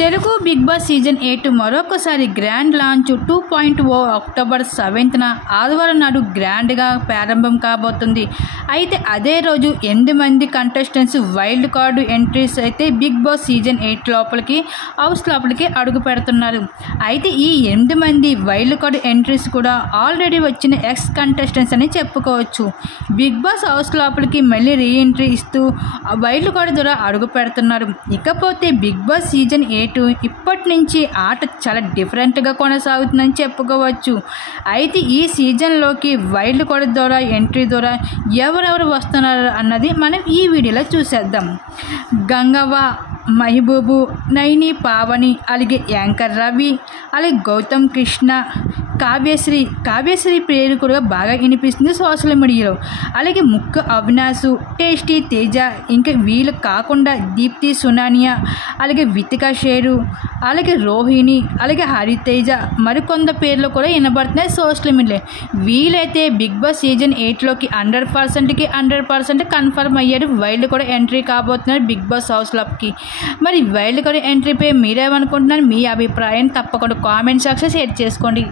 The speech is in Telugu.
తెలుగు బిగ్ బాస్ సీజన్ 8 మరొకసారి గ్రాండ్ లాంచ్ 2.0 అక్టోబర్ 7న ఆదివారం నాడు గ్రాండ్గా ప్రారంభం కాబోతుంది. అయితే అదే రోజు 8 మంది కంటెస్టెంట్స్ వైల్డ్ కార్డు ఎంట్రీస్ అయితే బిగ్ బాస్ సీజన్ 8 హౌస్ లోపలికి అడుగు పెడుతున్నారు. అయితే ఈ 8 మంది వైల్డ్ కార్డు ఎంట్రీస్ కూడా ఆల్రెడీ వచ్చిన ఎక్స్ కంటెస్టెంట్స్ అని చెప్పుకోవచ్చు. బిగ్ బాస్ హౌస్ లోపలికి మళ్ళీ రీఎంట్రీ ఇస్తూ వైల్డ్ కార్డు ద్వారా అడుగు పెడుతున్నారు. ఇకపోతే బిగ్ బాస్ సీజన్ 8 ఇప్పటి నుంచి ఆట చాలా డిఫరెంట్గా కొనసాగుతుందని చెప్పుకోవచ్చు. అయితే ఈ సీజన్లోకి వైల్డ్ కార్డ్ ద్వారా ఎంట్రీ ద్వారా ఎవరెవరు వస్తున్నారు అన్నది మనం ఈ వీడియోలో చూసేద్దాం. గంగవ్వ, మహబూబు, నైని, పావని, అలాగే యాంకర్ రవి, అలాగే గౌతమ్ కృష్ణ, కావ్యశ్రీ పేరు కూడా బాగా వినిపిస్తుంది సోషల్ మీడియాలో. అలాగే ముక్కు అవినాష్, టేస్టీ తేజ, ఇంకా వీళ్ళు కాకుండా దీప్తి సునానియా, అలాగే వితికా షేరు, అలాగే రోహిణి, అలాగే హరితేజ, మరికొంత పేర్లు కూడా వినబడుతున్నాయి సోషల్ మీడియా. వీలైతే బిగ్ బాస్ సీజన్ 8లోకి 100% కన్ఫర్మ్ అయ్యారు. వైల్డ్ కూడా ఎంట్రీ కాబోతున్నారు బిగ్ బాస్ హౌస్ లోకి. మరి వైల్డ్ కార్డ్ ఎంట్రీపై మీరేమనుకుంటున్నారు? మీ అభిప్రాయం తప్పకుండా కామెంట్ సెక్షన్ షేర్ చేసుకోండి.